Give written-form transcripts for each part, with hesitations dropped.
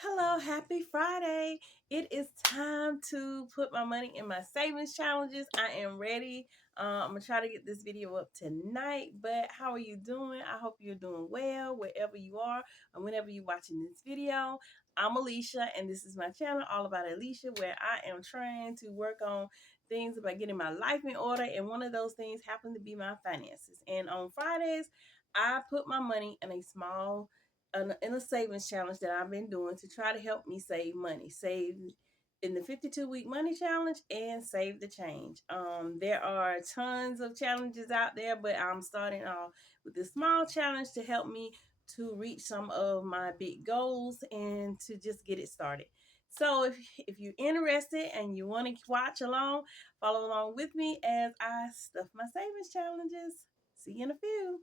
Hello, happy Friday. It is time to put my money in my savings challenges. I am ready. I'm going to try to get this video up tonight, but how are you doing? I hope you're doing well wherever you are and whenever you're watching this video. I'm Alicia, and this is my channel, All About Alicia, where I am trying to work on things about getting my life in order, and one of those things happen to be my finances. And on Fridays, I put my money in a savings challenge that I've been doing to try to help me save money, save in the 52-week money challenge and save the change. There are tons of challenges out there, but I'm starting off with this small challenge to help me to reach some of my big goals and to just get it started. So if you're interested and you want to watch along, follow along with me as I stuff my savings challenges. See you in a few.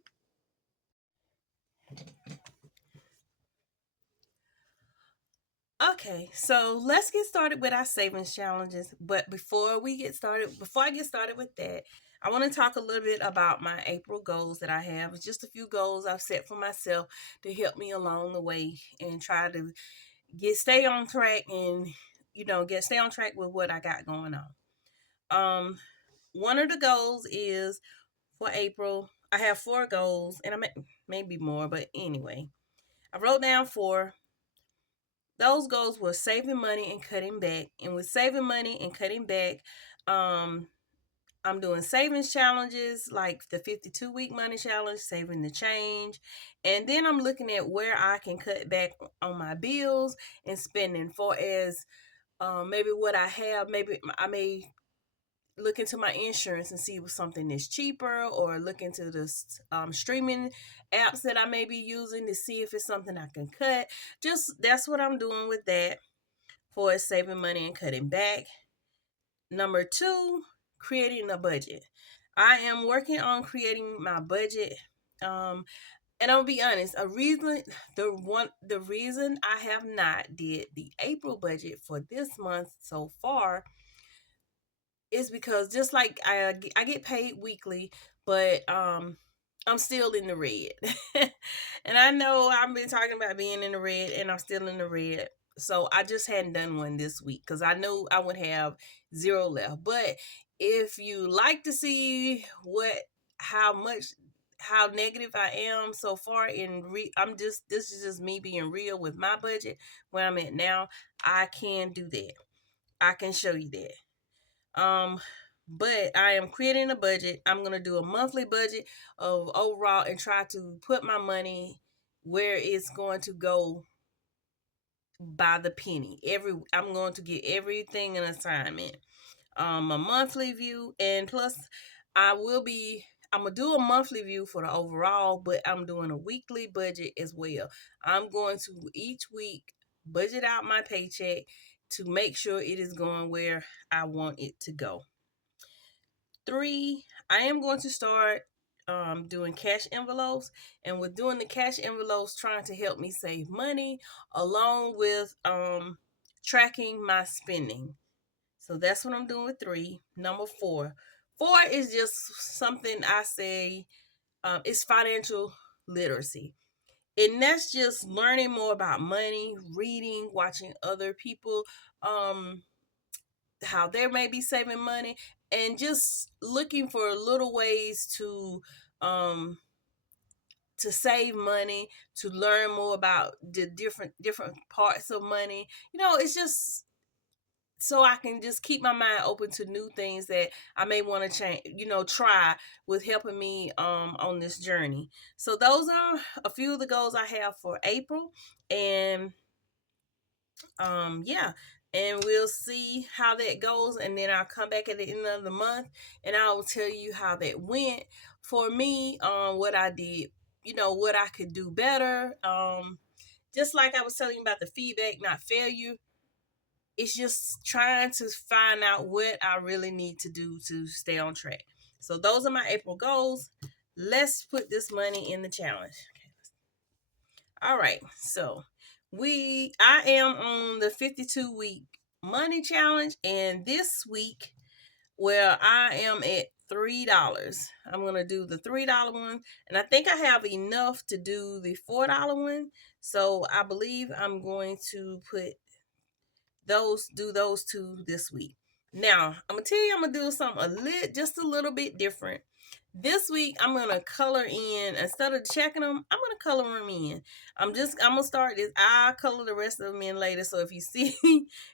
Okay, so let's get started with our savings challenges. But before I get started with that, I want to talk a little bit about my April goals that I have. It's just a few goals I've set for myself to help me along the way and try to stay on track and stay on track with what I got going on. One of the goals is for April. I have 4 goals, and maybe more, but anyway, I wrote down 4. Those goals were saving money and cutting back. And with saving money and cutting back, I'm doing savings challenges like the 52-week money challenge, saving the change. And then I'm looking at where I can cut back on my bills and spending for as maybe what I have. Maybe I may look into my insurance and see if something is cheaper, or look into the streaming apps that I may be using to see if it's something I can cut. Just that's what I'm doing with that for saving money and cutting back. Number 2, creating a budget. I am working on creating my budget. And I'll be honest, the reason I have not did the April budget for this month so far is because just like I get paid weekly, but I'm still in the red. And I know I've been talking about being in the red, and I'm still in the red. So I just hadn't done one this week because I knew I would have 0 left. But if you like to see how negative I am so far this is just me being real with my budget where I'm at now. I can do that. I can show you that. But I am creating a budget. I'm going to do a monthly budget of overall and try to put my money where it's going to go by the penny. I'm going to get everything an assignment. A monthly view, and plus I'm gonna do a monthly view for the overall, but I'm doing a weekly budget as well. I'm going to each week budget out my paycheck to make sure it is going where I want it to go. 3, I am going to start doing cash envelopes, and with doing the cash envelopes, trying to help me save money along with tracking my spending. So that's what I'm doing with 3. Number 4. 4 is just something I say it's financial literacy. And that's just learning more about money, reading, watching other people, how they may be saving money, and just looking for little ways um to save money, to learn more about the different parts of money. It's just so I can just keep my mind open to new things that I may want to change, try with helping me on this journey. So those are a few of the goals I have for April. And yeah, and we'll see how that goes, and then I'll come back at the end of the month and I will tell you how that went for me, what I did, what I could do better. Just like I was telling you about the feedback, not failure. It's just trying to find out what I really need to do to stay on track. So those are my April goals. Let's put this money in the challenge. All right, so I am on the 52-week money challenge, and this week where I am at $3. I'm going to do the $3 one. And I think I have enough to do the $4 one. So I believe I'm going to do those two this week. Now, I'm going to tell you, I'm going to do something just a little bit different. This week, I'm going to color in, instead of checking them, I'm going to color them in. I'm going to start this. I'll color the rest of them in later. So if you see,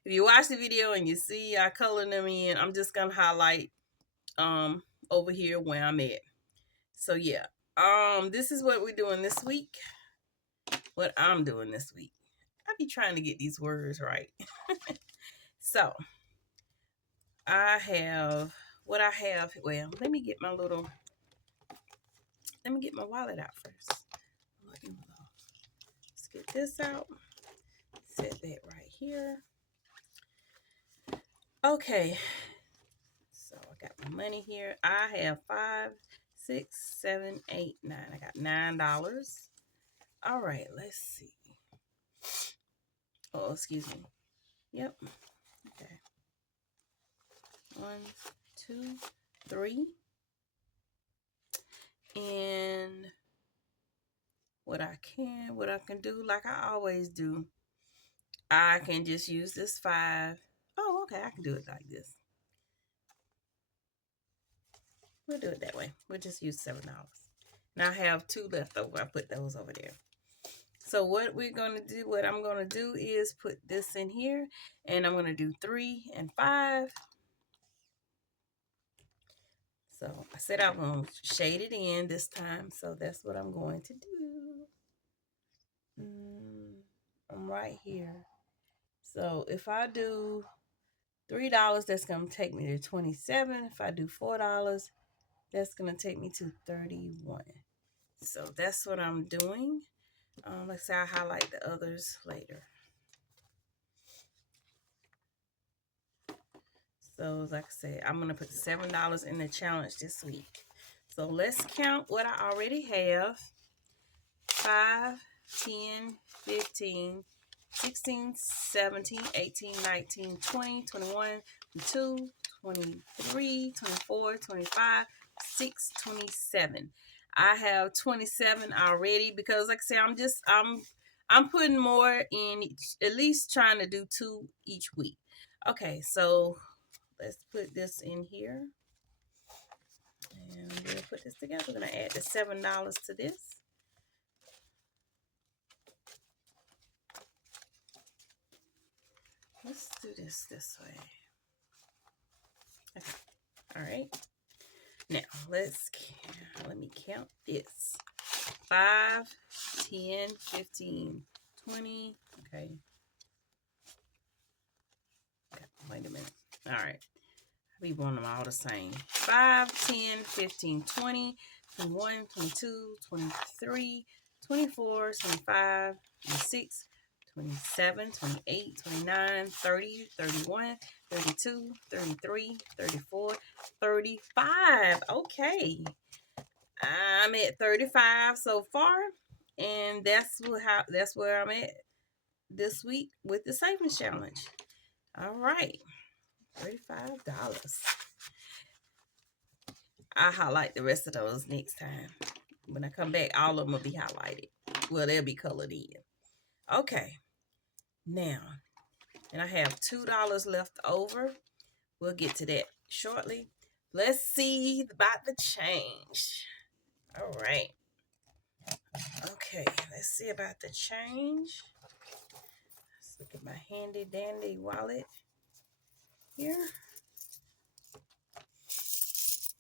if you watch the video and you see I color them in, I'm just going to highlight over here where I'm at. So yeah, this is what we're doing this week. What I'm doing this week. I be trying to get these words right. So I have what I have. Well, let me get my wallet out first. Let's get this out. Set that right here. Okay. So I got my money here. I have 5, 6, 7, 8, 9. I got $9. All right, let's see. Oh, excuse me. Yep. Okay. 1, 2, 3. And what I can do, like I always do, I can just use this 5. Oh, okay, I can do it like this. We'll do it that way. We'll just use $7. Now I have 2 left over. I put those over there. So what I'm going to do is put this in here, and I'm going to do 3 and 5. So I said I'm going to shade it in this time. So that's what I'm going to do. I'm right here. So if I do $3, that's going to take me to 27. If I do $4, that's going to take me to 31. So that's what I'm doing. Let's say I'll highlight the others later. So like I said, I'm going to put $7 in the challenge this week. So let's count what I already have. 5, 10, 15, 16, 17, 18, 19, 20, 21, 22, 23, 24, 25, 6, 27. I have 27 already because like I said, I'm putting more in at least trying to do 2 each week. Okay, so let's put this in here. And we'll put this together. We're going to add the $7 to this. Let's do this way. Okay. All right. Now, let me count this. 5, 10, 15, 20. Okay. Wait a minute. All right. We want them all the same. 5, 10, 15, 20, 21, 22, 23, 24, 25, 26, 27, 28, 29, 30, 31, 32, 33, 34, 35. Okay. I'm at 35 so far. And that's where I'm at this week with the savings challenge. All right. $35. I'll highlight the rest of those next time. When I come back, all of them will be highlighted. Well, they'll be colored in. Okay. Now, and I have $2 left over. We'll get to that shortly. Let's see about the change. All right. Okay, let's see about the change. Let's look at my handy dandy wallet here.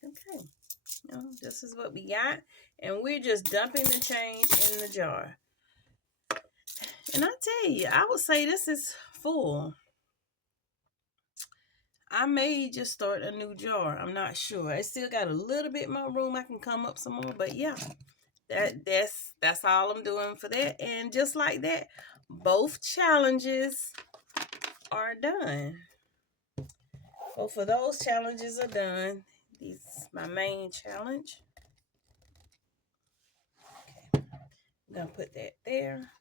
Okay, this is what we got, and we're just dumping the change in the jar. And I tell you, I would say this is full. I may just start a new jar. I'm not sure. I still got a little bit more room. I can come up some more, but yeah, that's all I'm doing for that. And just like that, both challenges are done. Both of those challenges are done. This is my main challenge. Okay, I'm gonna put that there.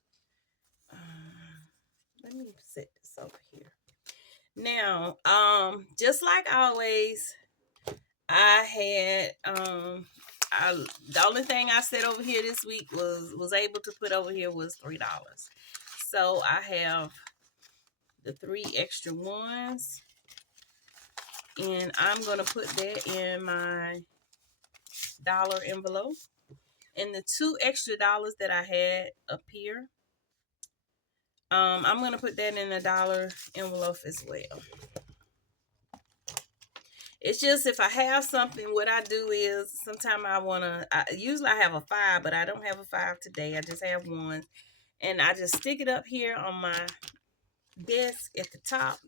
Let me set this over here. Now, just like always, I had the only thing I said over here this week was able to put over here was $3. So I have the 3 extra ones, and I'm gonna put that in my dollar envelope. And the $2 extra that I had up here, I'm gonna put that in a dollar envelope as well. It's just if I have something, what I do is sometimes usually I have a 5, but I don't have a 5 today. I just have one. And I just stick it up here on my desk at the top,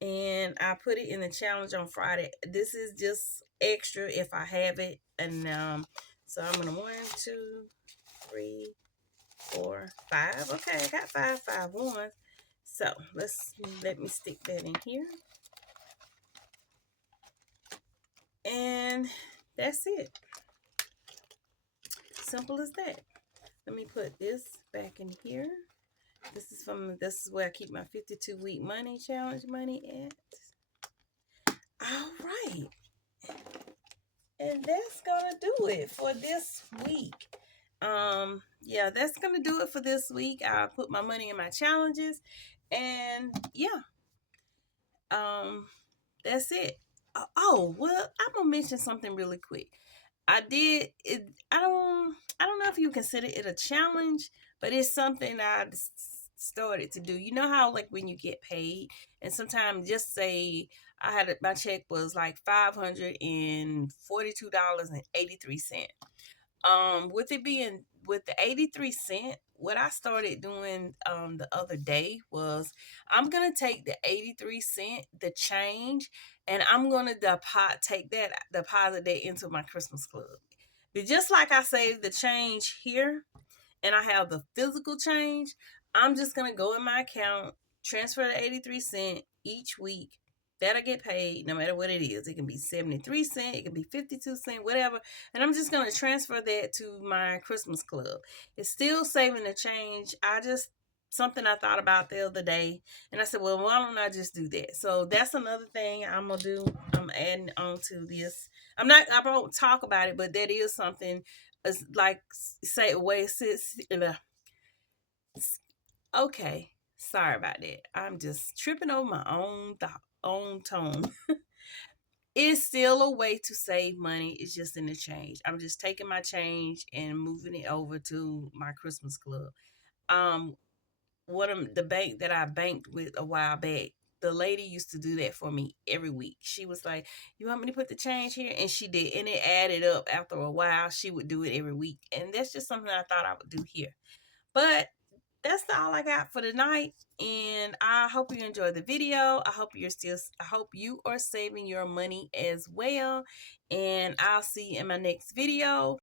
and I put it in the challenge on Friday. This is just extra if I have it. And so I'm gonna 1, 2, 3, 4, 5. Okay, I got 5 ones. So let me stick that in here. And that's it. Simple as that. Let me put this back in here. This is where I keep my 52-week money challenge money at. All right. And that's gonna do it for this week. Yeah, that's gonna do it for this week. I put my money in my challenges, and yeah, that's it. Oh well, I'm gonna mention something really quick. I did it. I don't know if you consider it a challenge, but it's something I started to do. You know how like when you get paid, and sometimes just say my check was like $542.83. With it being with the 83 cent, what I started doing the other day was I'm gonna take the 83 cent, the change, and I'm gonna deposit that into my Christmas club. But just like I saved the change here and I have the physical change, I'm just gonna go in my account, transfer the 83 cent each week. That'll get paid no matter what it is. It can be 73 cent, it can be 52 cent, whatever. And I'm just gonna transfer that to my Christmas club. It's still saving the change. Something I thought about the other day, and I said, well, why don't I just do that? So that's another thing I'm gonna do. I'm adding on to this. I won't talk about it, but that is something. It's like say way sits. Okay, sorry about that. I'm just tripping over my own tone. It's still a way to save money. It's just in the change. I'm just taking my change and moving it over to my Christmas club. Um, the bank that I banked with a while back, the lady used to do that for me every week. She was like, "You want me to put the change here?" And she did, and it added up after a while. She would do it every week, and that's just something I thought I would do here. But that's all I got for tonight. And I hope you enjoyed the video. I hope you are saving your money as well. And I'll see you in my next video.